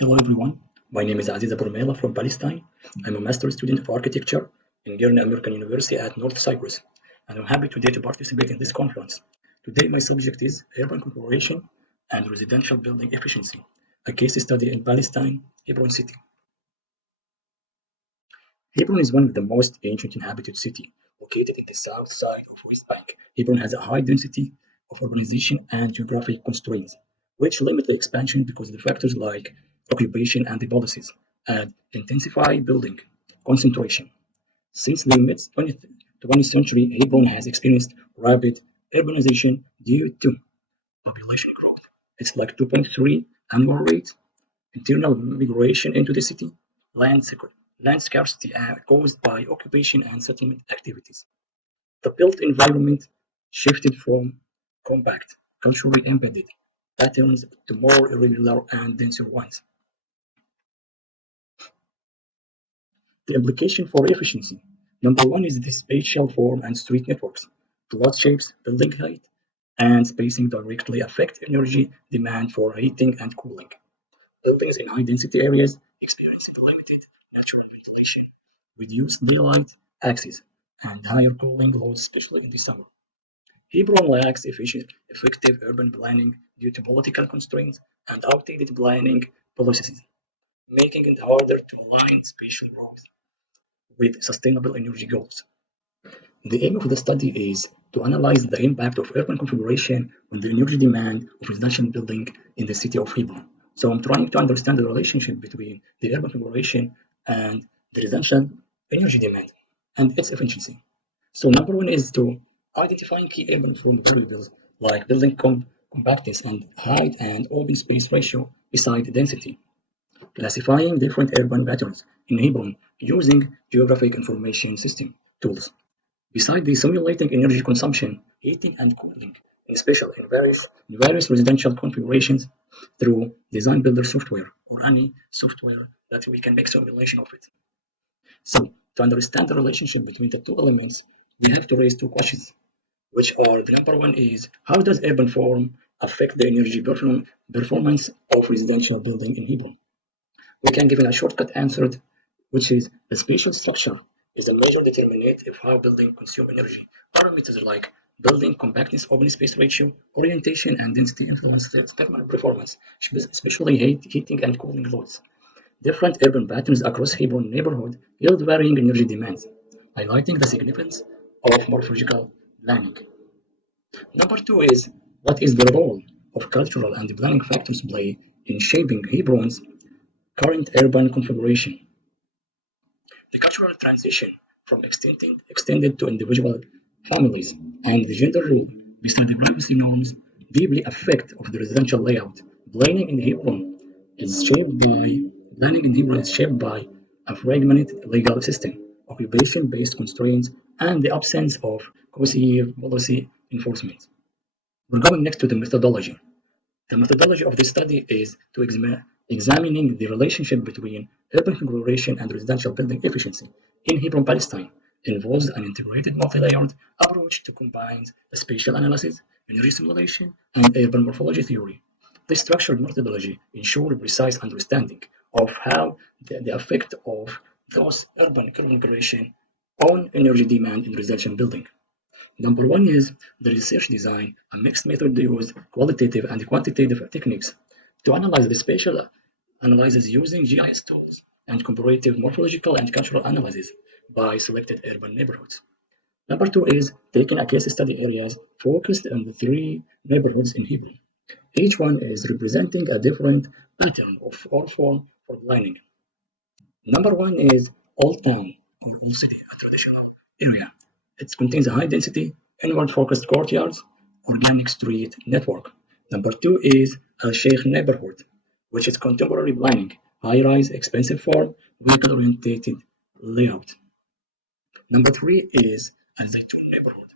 Hello everyone, my name is Aziz Aburmela from Palestine. I'm a master's student of architecture in Gurney American University at North Cyprus, and I'm happy today to participate in this conference. Today my subject is urban configuration and residential building efficiency, a case study in Palestine, Hebron city. Hebron is one of the most ancient inhabited city, located in the south side of West Bank. Hebron has a high density of urbanization and geographic constraints, which limit the expansion because of the factors like occupation and the policies, and intensify building concentration. Since the mid-20th century, Hebron has experienced rapid urbanization due to population growth. It's like 2.3 annual rate, internal migration into the city, land, land scarcity caused by occupation and settlement activities. The built environment shifted from compact, culturally embedded patterns to more irregular and denser ones. The implication for efficiency. Number one is the spatial form and street networks. Plot shapes, building height, and spacing directly affect energy demand for heating and cooling. Buildings in high-density areas experiencing limited natural ventilation, reduced daylight access, and higher cooling loads, especially in the summer. Hebron lacks effective urban planning due to political constraints and outdated planning policies, making it harder to align spatial growth with sustainable energy goals. The aim of the study is to analyze the impact of urban configuration on the energy demand of residential building in the city of Hebron. So I'm trying to understand the relationship between the urban configuration and the residential energy demand and its efficiency. So number one is to identifying key urban form variables like building compactness and height and open space ratio beside density. Classifying different urban patterns in Hebron using geographic information system tools. Besides the simulating energy consumption, heating and cooling, especially in various residential configurations through design builder software or any software that we can make simulation of it. So to understand the relationship between the two elements, we have to raise two questions, which are the number one is how does urban form affect the energy performance of residential building in Hebron? We can give a shortcut answer, which is the spatial structure is a major determinant of how building consume energy. Parameters like building compactness, open space ratio, orientation, and density influence its thermal performance, especially heating and cooling loads. Different urban patterns across Hebron neighborhood yield varying energy demands, highlighting the significance of morphological planning. Number two is what is the role of cultural and planning factors play in shaping Hebron's current urban configuration. The cultural transition from extended to individual families and the gender role beside the privacy norms deeply affect of the residential layout. Planning in Hebron is shaped by a fragmented legal system, occupation-based constraints, and the absence of cohesive policy enforcement. We're going next to the methodology. The methodology of this study is to examining the relationship between urban configuration and residential building efficiency in Hebron, Palestine. Involves an integrated multi-layered approach to combine spatial analysis, energy simulation, and urban morphology theory. This structured methodology ensures precise understanding of how the effect of those urban configuration on energy demand in residential building. Number one is the research design, a mixed method that uses qualitative and quantitative techniques to analyze the spatial analysis using GIS tools and comparative morphological and cultural analysis by selected urban neighborhoods. Number two is taking a case study areas focused on the three neighborhoods in Hebron. Each one is representing a different pattern of or form for planning. Number one is Old Town or Old City, a traditional area. It contains a high density, inward focused courtyards, organic street network. Number two is a Sheikh neighborhood, which is contemporary planning, high rise, expensive form, vehicle oriented layout. Number three is a Zaytun neighborhood,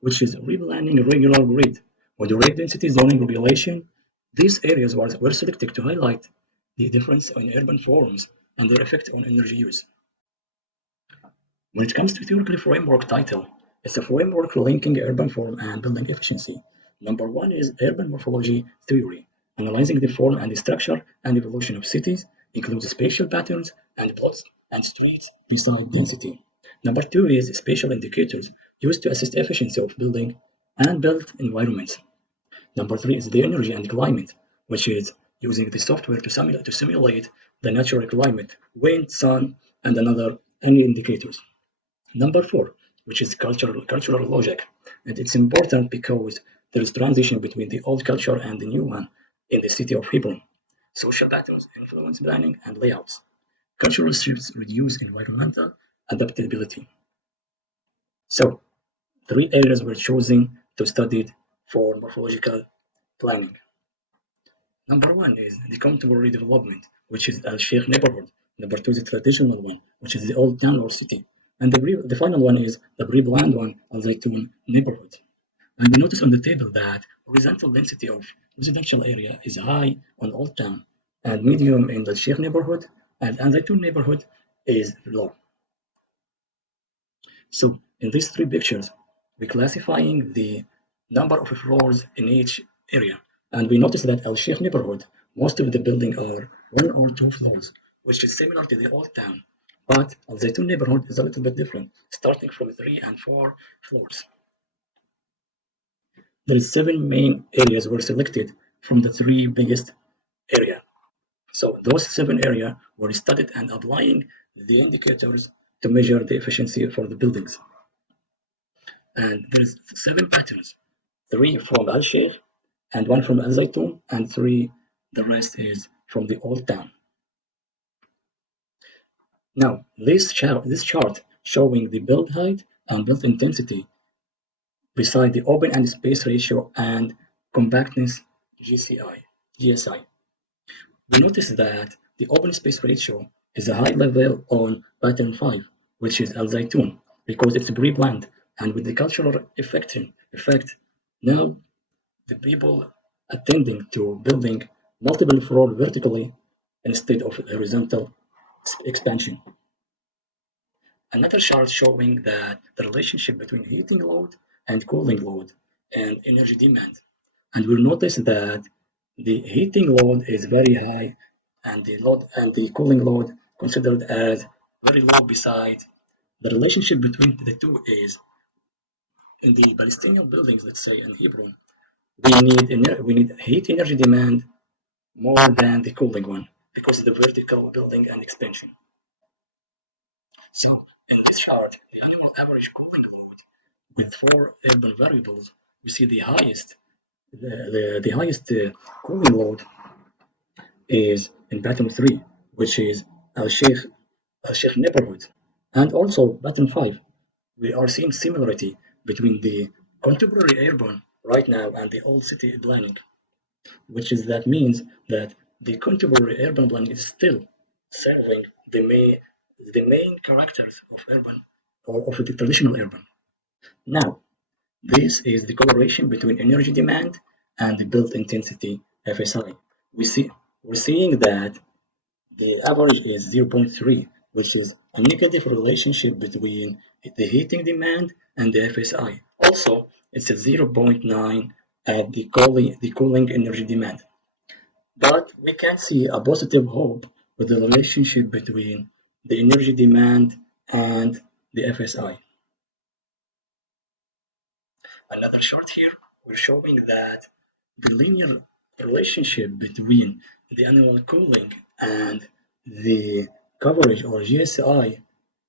which is replanning regular grid, moderate density zoning regulation. These areas were selected to highlight the difference in urban forms and their effect on energy use. When it comes to theoretical framework title, it's a framework for linking urban form and building efficiency. Number one is urban morphology theory. Analyzing the form and the structure and evolution of cities includes spatial patterns and plots and streets beside density. Number two is spatial indicators used to assess efficiency of building and built environments. Number three is the energy and climate, which is using the software to simulate the natural climate, wind, sun, and another any indicators. Number four, which is cultural logic, and it's important because there is transition between the old culture and the new one in the city of Hebron. Social patterns influence planning and layouts. Cultural shifts reduce environmental adaptability. So, three areas were chosen to study for morphological planning. Number one is the contemporary development, which is Al Sheikh neighborhood. Number two is the traditional one, which is the old town or city. And the final one is the pre-planned one, Al Zaytun neighborhood. And we notice on the table that horizontal density of residential area is high on Old Town and medium in the Sheikh neighborhood, and Al Zaytun neighborhood is low. So in these three pictures, we're classifying the number of floors in each area. And we notice that Al Sheikh neighborhood, most of the buildings are one or two floors, which is similar to the old town. But Al Zaytun neighborhood is a little bit different, starting from 3 and 4 floors. There is 7 main areas were selected from the three biggest area. So those 7 areas were studied and applying the indicators to measure the efficiency for the buildings. And there's 7 patterns, 3 from Al Sheikh and 1 from Al Zaytun, and the rest is from the old town. Now, this chart showing the build height and build intensity beside the open and space ratio and compactness GSI. We notice that the open space ratio is a high level on pattern 5, which is Al Zaytun, because it's pre-planned and with the cultural effect. Now the people attending to building multiple floors vertically instead of horizontal expansion. Another chart showing that the relationship between heating load and cooling load and energy demand. And we'll notice that the heating load is very high and the cooling load considered as very low beside the relationship between the two is in the Palestinian buildings, let's say in Hebron, we need heat energy demand more than the cooling one because of the vertical building and expansion. So in this chart, the annual average cooling load with 4 urban variables, we see the highest cooling load is in pattern 3, which is Al Sheikh neighborhood. And also pattern 5, we are seeing similarity between the contemporary urban right now and the old city planning, which is that means that the contemporary urban planning is still serving the main characters of urban or of the traditional urban. Now, this is the correlation between energy demand and the build intensity FSI. We see we're seeing that the average is 0.3, which is a negative relationship between the heating demand and the FSI. Also, it's a zero point 0.9 at the cooling energy demand. But we can see a positive hope with the relationship between the energy demand and the FSI. Another chart here, we're showing that the linear relationship between the annual cooling and the coverage or GSI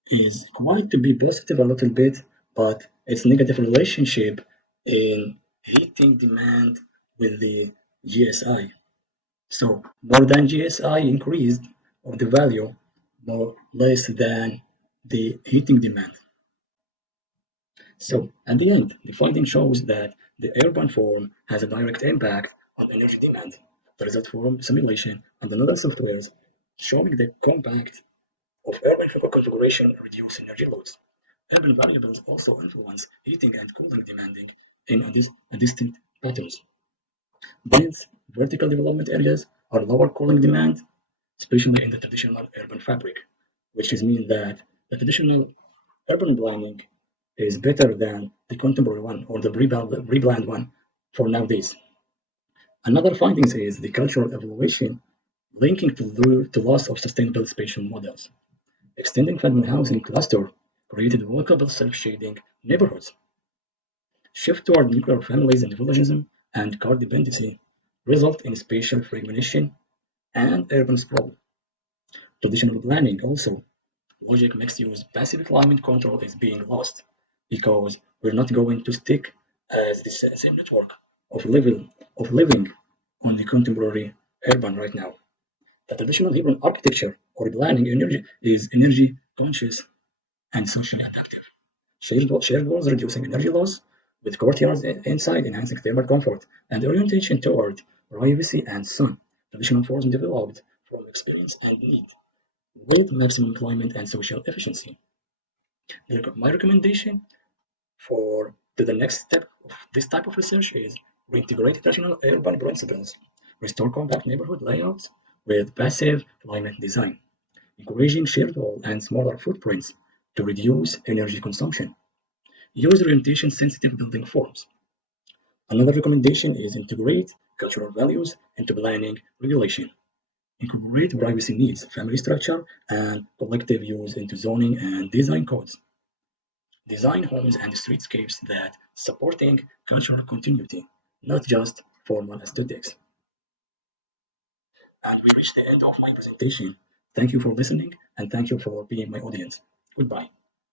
is quite to be positive a little bit, but it's negative relationship in heating demand with the GSI. So more than GSI increased of the value, more less than the heating demand. So at the end, the finding shows that the urban form has a direct impact on energy demand. The result from simulation and another softwares showing the compact of urban configuration reduce energy loads. Urban variables also influence heating and cooling demanding in distinct patterns. Dense vertical development areas are lower cooling demand, especially in the traditional urban fabric, which is mean that the traditional urban planning is better than the contemporary one or the rebrand one for nowadays. Another findings is the cultural evolution linking to loss of sustainable spatial models. Extending family housing cluster created walkable self-shading neighborhoods. Shift toward nuclear families individualism and car dependency result in spatial fragmentation and urban sprawl. Traditional planning also logic mixed use passive climate control is being lost because we're not going to stick as the same network of living on the contemporary urban right now. The traditional Hebron architecture or planning energy is energy conscious and socially adaptive. Shared walls reducing energy loss, with courtyards inside enhancing thermal comfort, and orientation toward privacy and sun. Traditional forms developed from experience and need, with maximum employment and social efficiency. My recommendation for the next step of this type of research is reintegrate traditional urban principles, restore compact neighborhood layouts with passive climate design, encouraging shared wall and smaller footprints to reduce energy consumption. Use orientation sensitive building forms. Another recommendation is integrate cultural values into planning regulation. Incorporate privacy needs, family structure, and collective use into zoning and design codes. Design homes and streetscapes that supporting cultural continuity, not just formal aesthetics. And we reached the end of my presentation. Thank you for listening and thank you for being my audience. Goodbye.